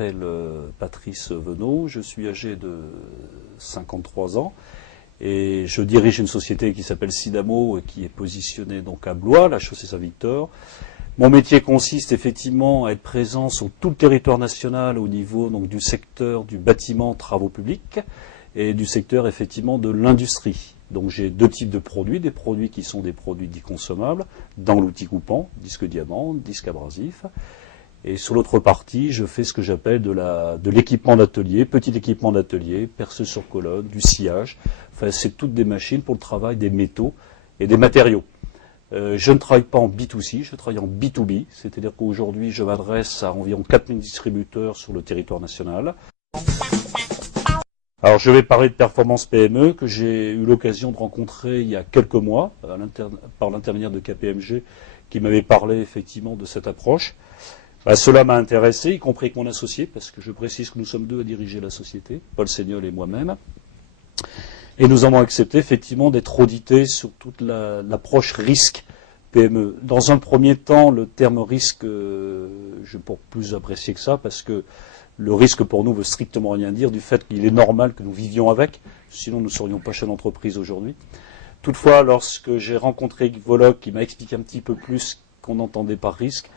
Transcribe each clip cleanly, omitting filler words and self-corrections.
m'appelle Patrice Venot, je suis âgé de 53 ans et je dirige une société qui s'appelle Sidamo et qui est positionnée donc à Blois, la chaussée Saint-Victor. Mon métier consiste effectivement à être présent sur tout le territoire national au niveau donc, du secteur du bâtiment, travaux publics et du secteur effectivement de l'industrie. Donc j'ai deux types de produits, des produits qui sont des produits dits consommables, dans l'outil coupant, disque diamant, disque abrasif. Et sur l'autre partie, je fais ce que j'appelle de l'équipement d'atelier, petit équipement d'atelier, perceuse sur colonne, du sciage. Enfin, c'est toutes des machines pour le travail des métaux et des matériaux. Je ne travaille pas en B2C, je travaille en B2B, c'est-à-dire qu'aujourd'hui, je m'adresse à environ 4000 distributeurs sur le territoire national. Alors, je vais parler de performance PME que j'ai eu l'occasion de rencontrer il y a quelques mois par l'intermédiaire de KPMG qui m'avait parlé effectivement de cette approche. Cela m'a intéressé, y compris avec mon associé, parce que je précise que nous sommes deux à diriger la société, Paul Seignol et moi-même. Et nous avons accepté effectivement d'être audités sur toute l'approche risque PME. Dans un premier temps, le terme risque, je peux plus apprécier que ça, parce que le risque pour nous veut strictement rien dire, du fait qu'il est normal que nous vivions avec, sinon nous ne serions pas chefs d'entreprise aujourd'hui. Toutefois, lorsque j'ai rencontré Guy Volok, qui m'a expliqué un petit peu plus qu'on entendait par risque,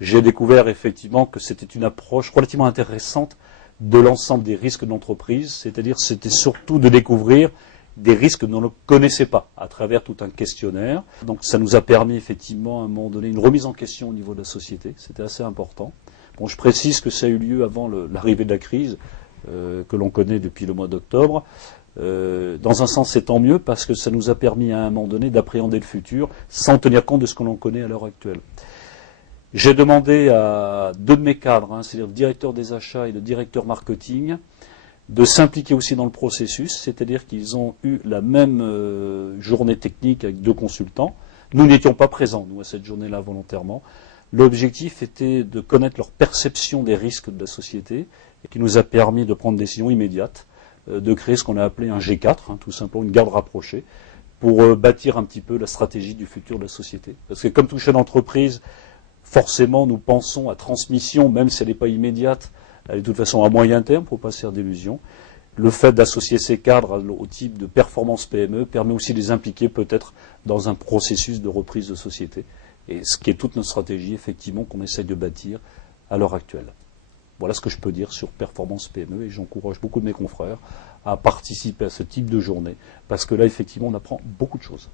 j'ai découvert effectivement que c'était une approche relativement intéressante de l'ensemble des risques d'entreprise, c'est-à-dire c'était surtout de découvrir des risques que l'on ne connaissait pas à travers tout un questionnaire. Donc ça nous a permis effectivement à un moment donné une remise en question au niveau de la société, c'était assez important. Bon, je précise que ça a eu lieu avant l'arrivée de la crise que l'on connaît depuis le mois d'octobre. Dans un sens, c'est tant mieux parce que ça nous a permis à un moment donné d'appréhender le futur sans tenir compte de ce que l'on connaît à l'heure actuelle. J'ai demandé à deux de mes cadres, c'est-à-dire le directeur des achats et le directeur marketing, de s'impliquer aussi dans le processus, c'est-à-dire qu'ils ont eu la même journée technique avec deux consultants. Nous n'étions pas présents, nous, à cette journée-là, volontairement. L'objectif était de connaître leur perception des risques de la société et qui nous a permis de prendre des décisions immédiates, de créer ce qu'on a appelé un G4, tout simplement une garde rapprochée, pour bâtir un petit peu la stratégie du futur de la société. Parce que comme tout chef d'entreprise, forcément, nous pensons à transmission, même si elle n'est pas immédiate, elle est de toute façon à moyen terme, pour ne pas se faire d'illusions. Le fait d'associer ces cadres au type de performance PME permet aussi de les impliquer peut-être dans un processus de reprise de société. Et ce qui est toute notre stratégie, effectivement, qu'on essaye de bâtir à l'heure actuelle. Voilà ce que je peux dire sur performance PME et j'encourage beaucoup de mes confrères à participer à ce type de journée parce que là, effectivement, on apprend beaucoup de choses.